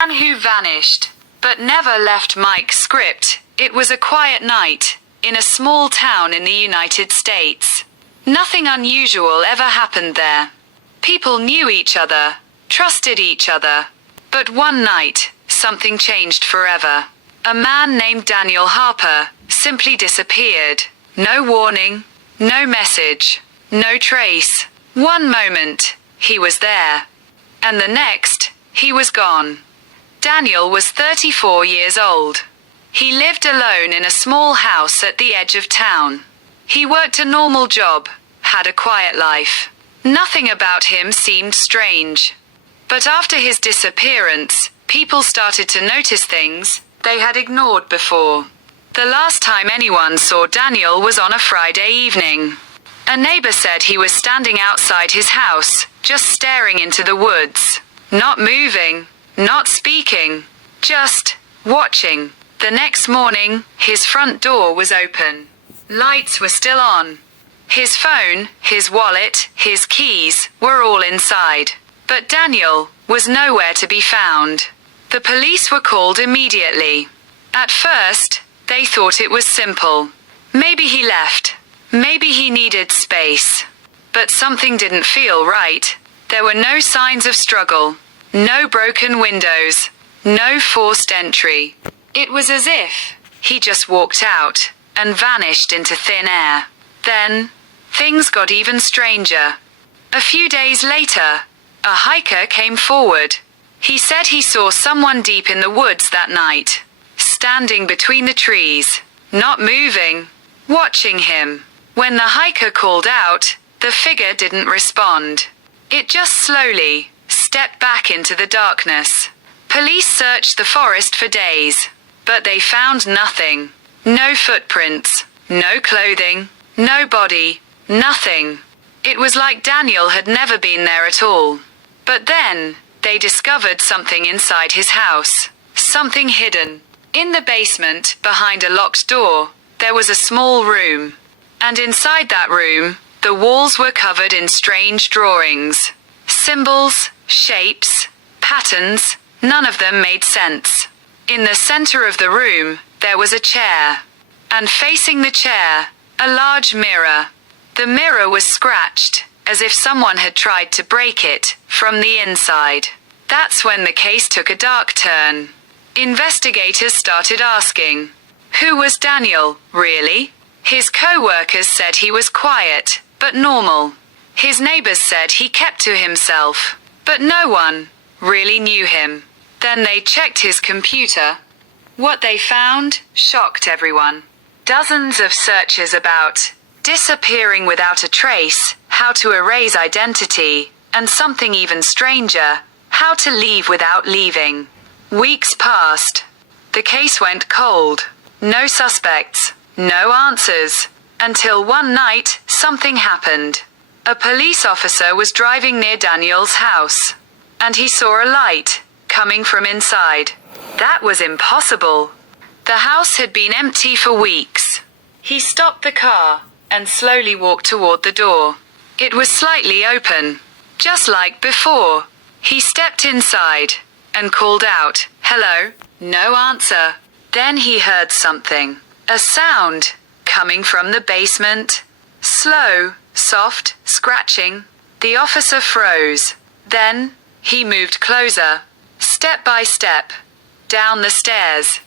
Man who vanished, but never left Mike's script. It was a quiet night, in a small town in the United States. Nothing unusual ever happened there. People knew each other, trusted each other. But one night, something changed forever. A man named Daniel Harper simply disappeared. No warning, no message, no trace. One moment, he was there. And the next, he was gone. Daniel was 34 years old. He lived alone in a small house at the edge of town. He worked a normal job, had a quiet life. Nothing about him seemed strange. But after his disappearance, people started to notice things they had ignored before. The last time anyone saw Daniel was on a Friday evening. A neighbor said he was standing outside his house, just staring into the woods. Not moving, not speaking, just watching. The next morning, his front door was open. Lights were still on. His phone, his wallet, his keys were all inside. But Daniel was nowhere to be found. The police were called immediately. At first, they thought it was simple. Maybe he left. Maybe he needed space. But something didn't feel right. There were no signs of struggle. No broken windows. No forced entry. It was as if he just walked out and vanished into thin air. Then, things got even stranger. A few days later, a hiker came forward. He said he saw someone deep in the woods that night, standing between the trees, not moving, watching him. When the hiker called out, the figure didn't respond. It just slowly stepped back into the darkness. Police searched the forest for days, but they found nothing. No footprints, no clothing, no body, nothing. It was like Daniel had never been there at all. But then, they discovered something inside his house. Something hidden. In the basement, behind a locked door, there was a small room. And inside that room, the walls were covered in strange drawings. Symbols, shapes, patterns, none of them made sense. In the center of the room, there was a chair. And facing the chair, a large mirror. The mirror was scratched, as if someone had tried to break it from the inside. That's when the case took a dark turn. Investigators started asking, who was Daniel, really? His co-workers said he was quiet, but normal. His neighbors said he kept to himself, but no one really knew him. Then they checked his computer. What they found shocked everyone. Dozens of searches about disappearing without a trace, how to erase identity, and something even stranger, how to leave without leaving. Weeks passed. The case went cold. No suspects, no answers. Until one night, something happened. A police officer was driving near Daniel's house, and he saw a light coming from inside. That was impossible. The house had been empty for weeks. He stopped the car and slowly walked toward the door. It was slightly open, just like before. He stepped inside and called out, "Hello?" No answer. Then he heard something. A sound coming from the basement. Slow, soft, scratching. The officer froze. Then, he moved closer, step by step, down the stairs.